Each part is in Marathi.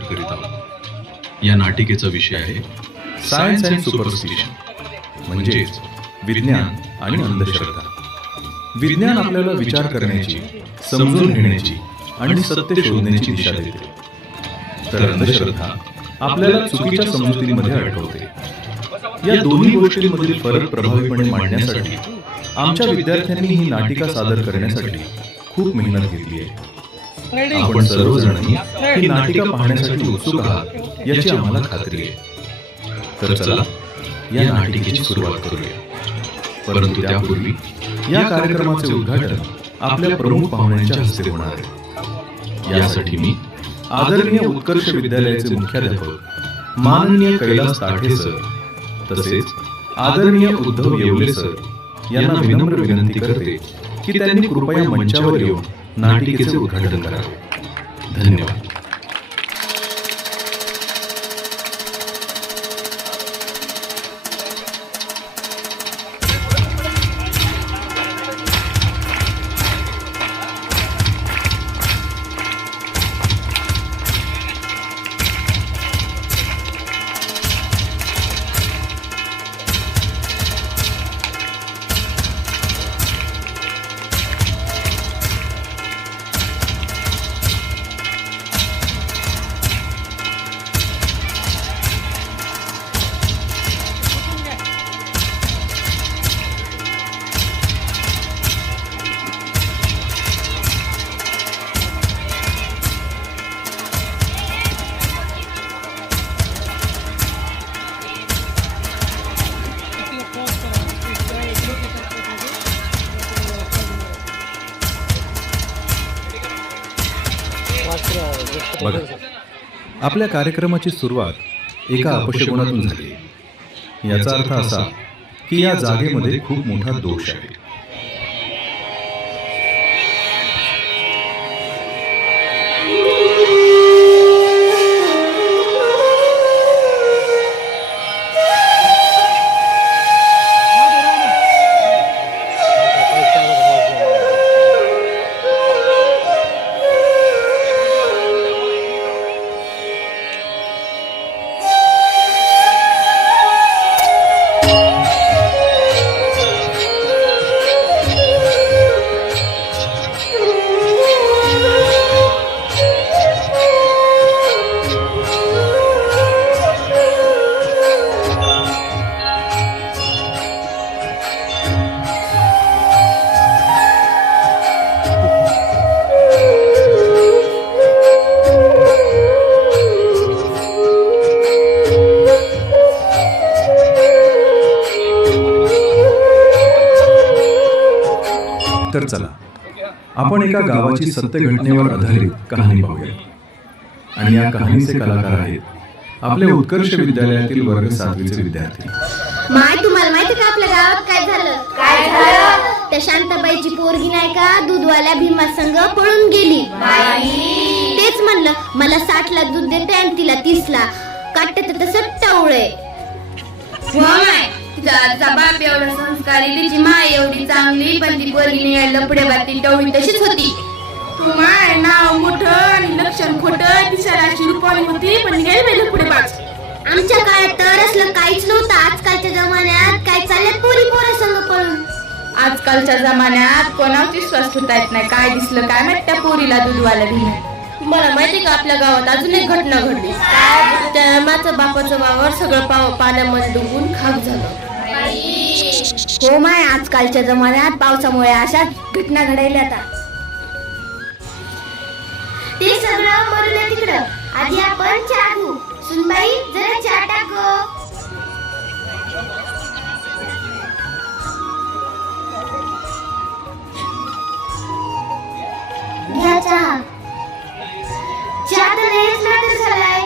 करीत आहोत। या नाटिकेचा विषय आहे सायन्स अँड सुपरस्टिशन, म्हणजेच विज्ञान आणि अंधश्रद्धा। विज्ञान आपल्याला विचार करण्याची, समजून घेण्याची आणि सत्य शोधण्याची दिशा देते, तर अंधश्रद्धा आपल्याला चुकीच्या समजुतीमध्ये अडकवते। या दोन्ही गोष्टींमधील फरक प्रभावीपणे मांडण्यासाठी आमच्या विद्यार्थ्यांनी ही नाटिका सादर करण्यासाठी खूप मेहनत घेतली आहे। आपण सर्वजणही ही नाटिका पाहण्यासाठी उत्सुक आहात याची आम्हाला खात्री आहे। तर चला या नाटिकेची सुरुवात करूया। परंतु त्यापूर्वी या कार्यक्रमाचे उद्घाटन आपल्या प्रमुख पाहुण्यांच्या हस्ते होणार आहे। यासाठी मी आदरणीय उत्कर्ष विद्यालयाचे मुख्याध्यापक माननीय कैलास ताठे सर तसेच आदरणीय उद्धव येवले सर यांना विनम्र विनंती करते की त्यांनी कृपया मंचावर येऊन नाटिकेचे उद्घाटन करावे। धन्यवाद। बघा, आपल्या कार्यक्रमाची सुरुवात एका अपशकुनातून झाली। याचा अर्थ असा की या जागेमध्ये खूप मोठा दोष आहे। तर चला आपण एका गावाची सत्य घटनेवर आधारित कहाणी पाहूया। आणि या कहाणीचे कलाकार आहेत आपल्या उत्कर्ष विद्यालयातील वर्ग 7वीचे विद्यार्थी। माय, तुम्हाला माहिती का आपल्या गावात काय झालं? काय झालं? त्या शांताबाईची पोरगी नाही का दूधवाल्या भीमा संग पळून गेली। तेच म्हणलं, मला 60 ला दूध देते आणि तिला 30 ला काटत तसं टवळे। तिचा बाप एवढा संस्कारी, तिची माय एवढी चांगली, पण ती पोरगी लपडे बाती टवळी तशीच होती। तू माय नाव मोठं आणि लक्षण खोटं, तिच्या राशी रुपाली होती पण गेली लपडे बाज। आमच्या काळात तर असलं काहीच नव्हतं। आजकालच्या जमान्यात काय चालल्यात पोरी पोरा संग पळून। आजकालच्या जमान्यात कोणावर विश्वास ठेवता येत नाही। काय दिसलं काय माहित त्या पोरीला दूधवाल्या भीमा। तुम्हाला माहिती का आपल्या गावात अजून एक घटना घडली। त्या माझं बापाचं वावर सगळं पाण्यामध्ये डुबून खाक झालं। हो माय, आजकालच्या जमान्यात पावसामुळे अशा घटना घडायला आता। ते सगळं मरू दे तिकडं, आधी आपण चहा घेऊ। सुनबाई, जरा चहा टाक गं। घ्या चहा। चहा तर लयच नाटक झालाय।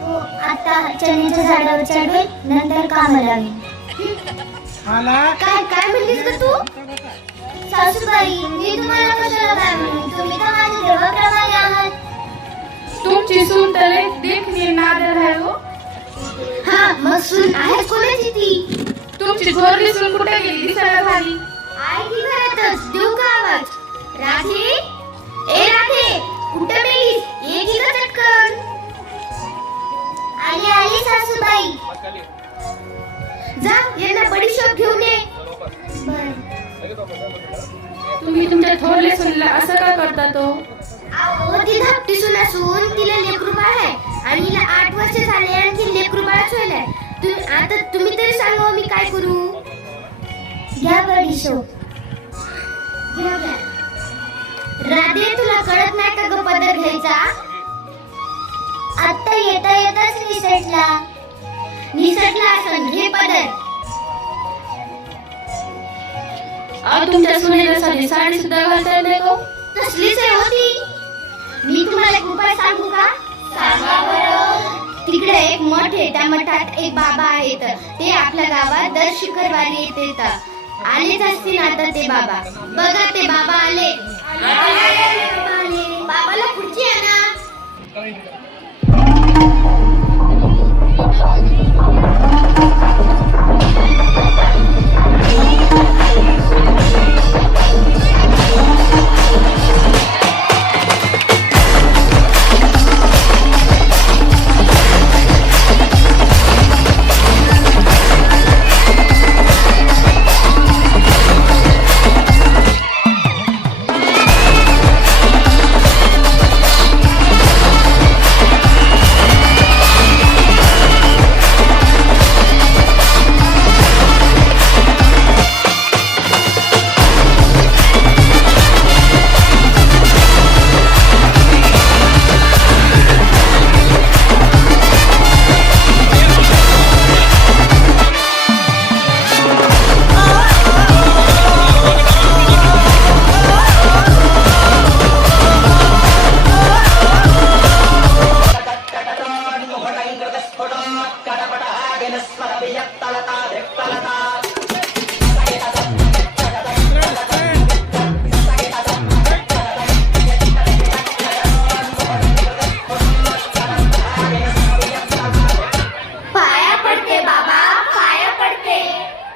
हो, आता चण्याच्या झाडावर चढवेल, नंतर कामाला लागेल। काय म्हणलीस ग तू? सासूबाई, मी तुम्हाला कशाला काय म्हणू? तुम्ही तर माझ्या देवाप्रमाणे आहात। तुमची सून तर देखणी नादर आहे हो। हा, मग सून आहे कोणाची ती? तुमची थोरली सून कुठे गेली? दिसायला झाली। आई ती घरातच। देऊ का आवाज? राधे, ए राधे, कुठे गेलीस? ये की ग चटकन। जा यांना बडीशोप घेऊन ये. तुम्ही तुमच्या थोरल्या सुनला असं का करता तो? अहो ती धाकटी सून असून तिला लेकरू बाळ आहे आणि हिला 8 वर्ष झाले आणखी लेकरू बाळच व्हायलाय. आता तुम्ही तरी सांगा मी काय करू. घ्या बडीशोप घ्या. राधे तुला कळत नाही का ग पदर घ्यायचा? आता येता येताच निसटला असं घे पदर. अहो तुमच्या सुनेला साधी साडी सुद्धा घालता येत नाही का? तसलीच आहे होती. मी तुम्हाला एक उपाय सांगू का? सांगा बरं. तिकडे एक मठ आहे, त्या मठात एक बाबा आहेत. ते आपल्या गावात दर शुक्रवारी येतात. आलेच असतील आता ते बाबा. बघा ते बाबा आले. बाबाला खुर्ची आहे ना.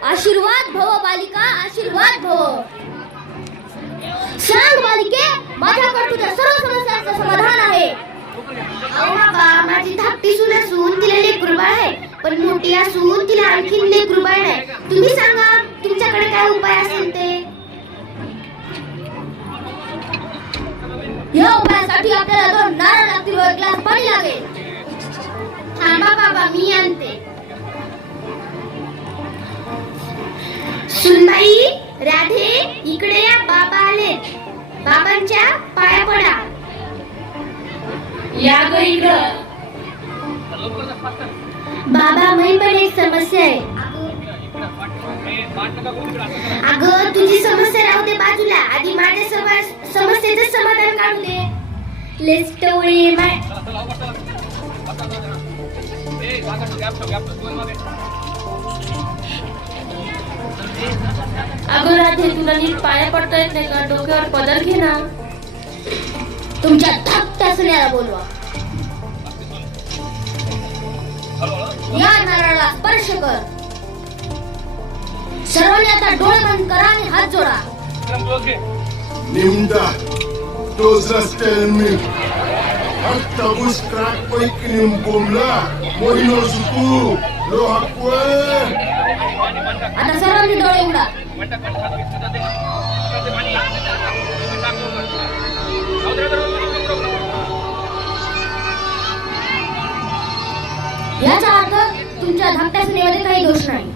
आशीर्वाद भव बालिका, आशीर्वाद भव. सांग बालिके, माझ्याकडे तुझ्या सर्व समस्यांचं समाधान आहे. अहो बाबा, माझी धाकटी सून असून तिला लेकरू बाळ आहे, पण मोठी असून तिला आणखीन लेकरू बाळ नाही. तुम्ही सांगा तुमच्याकडे काय उपाय असेल ते. या उपायासाठी आपल्याला 2 नारळ लागतील व 1 ग्लास पाणी लागेल. थांबा बाबा, मी आणते. सुनबाई, राधे, इकडे या. बाबा आले. बाबांच्या पाया पडा. या ग इकडं. बाबा, मी पण एक समस्या आहे. अगं तुझी समस्या राहू दे बाजूला, आधी माझ्या समस्येचं समाधान काढू दे. लिस्ट वळी माय. अगं राधे, तुला नीट पाया पडता येत नाही का? डोक्यावर पदर घे ना. तुमच्या धाकट्या सुन्याला बोलवा. या नारळाला स्पर्श कर. सर्वांनी आता डोळे बंद करा आणि हात जोडा. Nimda, those rastelmi. Hatta buskrak poikinim bomla, moino suku, lohakwe. आता सर्वांनी डोळे उघडा. याचा अर्थ तुमच्या धाकट्या सुनेमध्ये काही दोष नाही.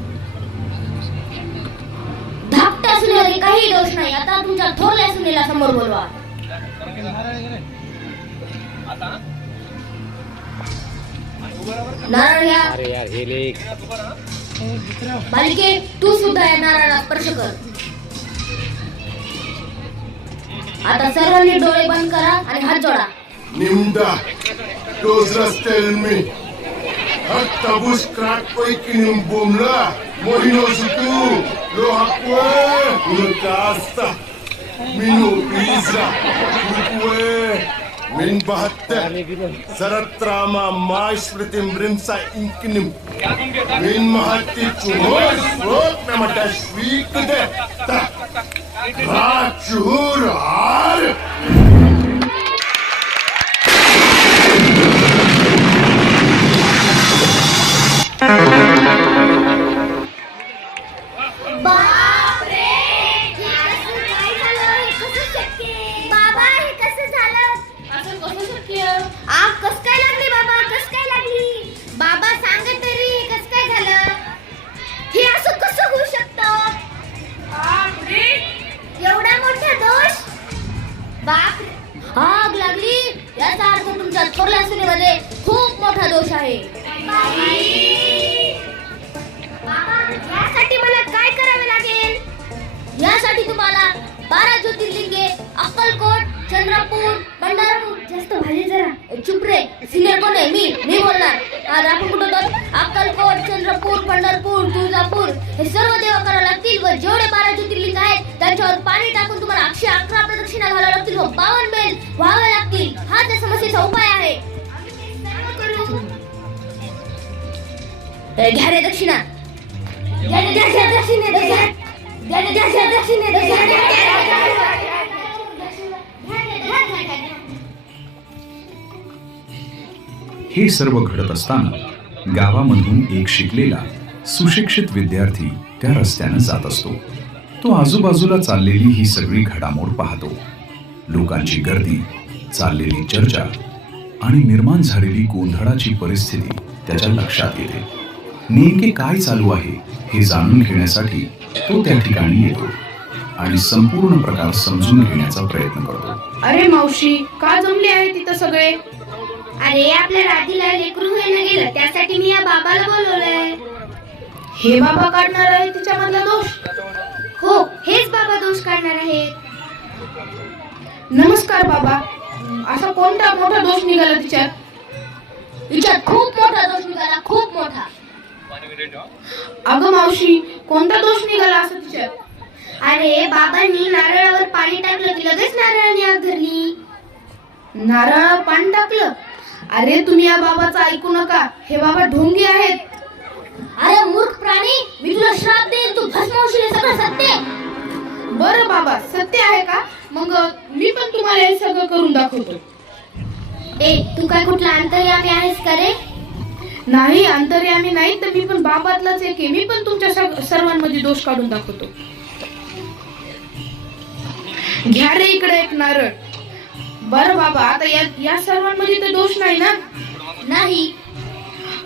धाकट्या सुनेमध्ये काही दोष नाही. आता तुमच्या थोरल्या सुनेला समोर बोलवा. नारळ घ्या. बालिके, तू सुद्धा या नारळाला स्पर्श कर. आता सर्वांनी डोळे बंद करा आणि हात जोडा. Nimda, those rastelmi. Hatta buskrak poikinim bomla, moino suku, lohakwe. Ulkasta, minu pizza, ukwe. Min bahatta, saratrama maishpritim brimsa inkinim. Min mahati chuhor, rot namata shvikde, ta, rachur har. बाबा हे कसं झालं? असं कसं शक्य? आग कस काय लागली बाबा? कस काय लागली? बाबा सांगा तरी कस काय झालं? हे असं कसं होऊ शकतं? एवढा मोठा दोष? बाप आग लागली याचा अर्थ तुमच्या थोरल्या सुनेमध्ये खूप मोठा दोष आहे. बाबा यासाठी मला काय करावे लागेल? यासाठी तुम्हाला 12 ज्योतिर्लिंगे अक्कलकोट, चंद्रपूर, पंढरपूर जास्त भाजी जरा चुप रे. सिनियर कोण आहे? मी बोलणार. आज आपण कुठं होतो? अक्कलकोट, चंद्रपूर, पंढरपूर, तुळजापूर हे सर्व देव करावे लागतील व जेवढे 12 ज्योतिर्लिंग आहेत त्यांच्यावर पाणी टाकून तुम्हाला 111 प्रदक्षिणा घालाव्या लागतील व 52 बेल व्हाव्या लागतील. हा त्या समस्येचा उपाय आहे. घ्या रे दक्षिणा. हे सर्व घडत असताना गावामधून एक शिकलेला सुशिक्षित विद्यार्थी त्या रस्त्यानं जात असतो. तो आजूबाजूला चाललेली ही सगळी घडामोड पाहतो. लोकांची गर्दी, चाललेली चर्चा आणि निर्माण झालेली गोंधळाची परिस्थिती त्याच्या लक्षात येते. नेमके काय चालू आहे हे जाणून घेण्यासाठी तो त्या ठिकाणी येतो आणि संपूर्ण प्रकार समजून घेण्याचा प्रयत्न करतो. अरे मावशी, का जमले आहे तिथं सगळे? अरे आपल्या राधीला लेकरू व्हायला गेलं त्यासाठी मी या बाबाला बोलवलंय. हे बाबा काढणार आहे तिच्यामधला दोष? हो हेच बाबा दोष काढणार आहेत. नमस्कार बाबा. असा कोणता मोठा दोष निघाला तिच्यात? तिच्यात खूप मोठा दोष निघाला, खूप मोठा. अगं मावशी, कोणता दोष निघाला असं तिच्यात? अरे बाबांनी नारळावर पाणी टाकलं की लगेच नारळाने आग धरली. नारळावर पाणी टाकलं? अरे तुम्ही या बाबाचं ऐकू नका, हे बाबा ढोंगी आहेत. अरे मूर्ख प्राणी, मी तुला श्राप देईल, तू भस्म होशील. हे सगळं सत्य. बरं बाबा, सत्य आहे का? मग मी पण तुम्हाला हे सगळं करून दाखवतो. ए तू काय कुठला अंतर्यामी आहेस का रे? नाही, अंतर्यामी नाही तर मी पण बाबातलाच एक आहे. मी पण तुमच्या सर्वांमध्ये दोष काढून दाखवतो. घ्या रे इकडे एक नारळ. बरं बाबा, आता या सर्वांमध्ये तर दोष नाही ना? नाही.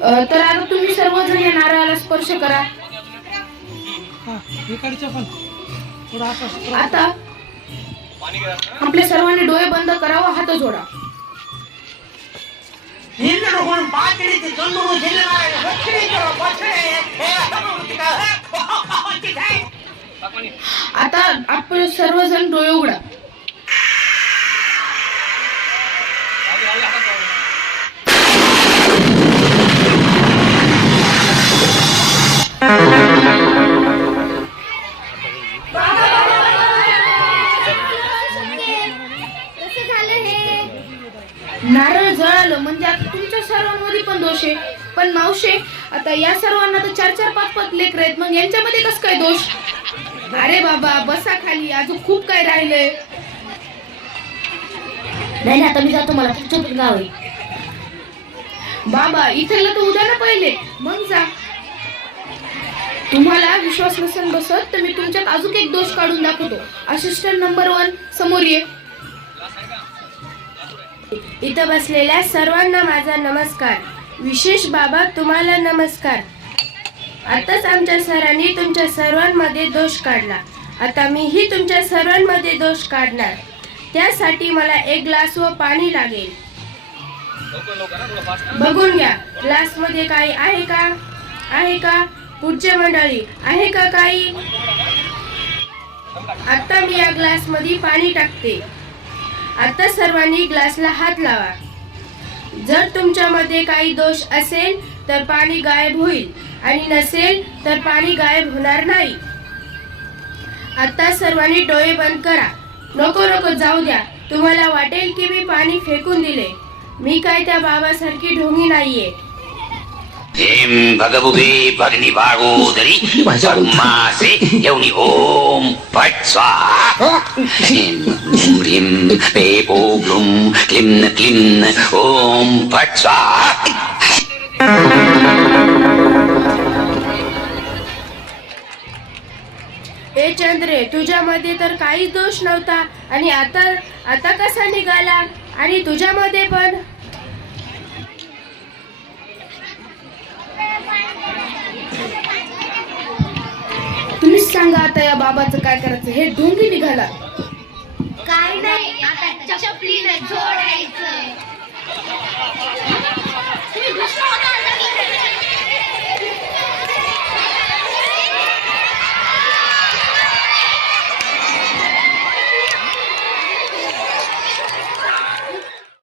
तर आता तुम्ही सर्वजण या नारळाला स्पर्श करा. आता आपल्या सर्वांनी डोळे बंद करावं, हात जोडा. आता आपण सर्वजण डोळे उघडा. नारळ जळालं म्हणजे आता तुमच्या सर्वांमध्ये पण दोष आहे. पण मावशे, आता या सर्वांना तर 4-4, 5-5 लेकरं आहेत, मग यांच्यामध्ये कसं काय दोष? अरे बाबा बसा खाली, अजून खूप काय राहिलंय. नाही आता मी जातो, मला तुमच्या गाव आहे. बाबा इथलं तर उद्या ना पहिले, मग जा. तुम्हाला विश्वास नसेल बसत तर मी तुमच्यात अजून एक दोष काढून दाखवतो. असिस्टंट नंबर 1 समोर ये. इथं बसलेल्या सर्वांना माझा नमस्कार. विशेष बाबा तुम्हाला नमस्कार. आताच आमच्या सरांनी तुमच्या सर्वांमध्ये दोष काढला. आता मीही तुमच्या सर्वांमध्ये दोष काढणार. त्यासाठी मला एक ग्लास व पाणी लागेल. बघून घ्या, ग्लास मध्ये काही आहे का? आहे का? पुढचे मंडळी, आहे का काही? आता मी या ग्लास मध्ये पाणी टाकते. आता सर्वांनी ग्लासला हात लावा. जर तुमच्यामध्ये काही दोष असेल तर पाणी गायब होईल आणि नसेल तर पाणी गायब होणार नाही. आता सर्वांनी डोळे बंद करा. नको जाऊ द्या. तुम्हाला वाटेल की मी पाणी फेकून दिले. मी काय त्या बाबासारखी ढोंगी नाहीये. Hem Bhagavuge Bhagni Bhagodari Padmase Yoni Om Pat Swaha Hem Hrim Pepo Blum Klim Klim Om Pat Swaha Chandre, तुझ्यामध्ये तर काहीच दोष नव्हता आणि आता कसा निघाला? आणि तुझ्यामध्ये पण. तुम्हीच सांगा आता या बाबाचं काय करायचं. हे ढोंगी निघाला. काय नाही, आता चपलीनं जोडायचं. तुम्ही भ्रष्ट होता.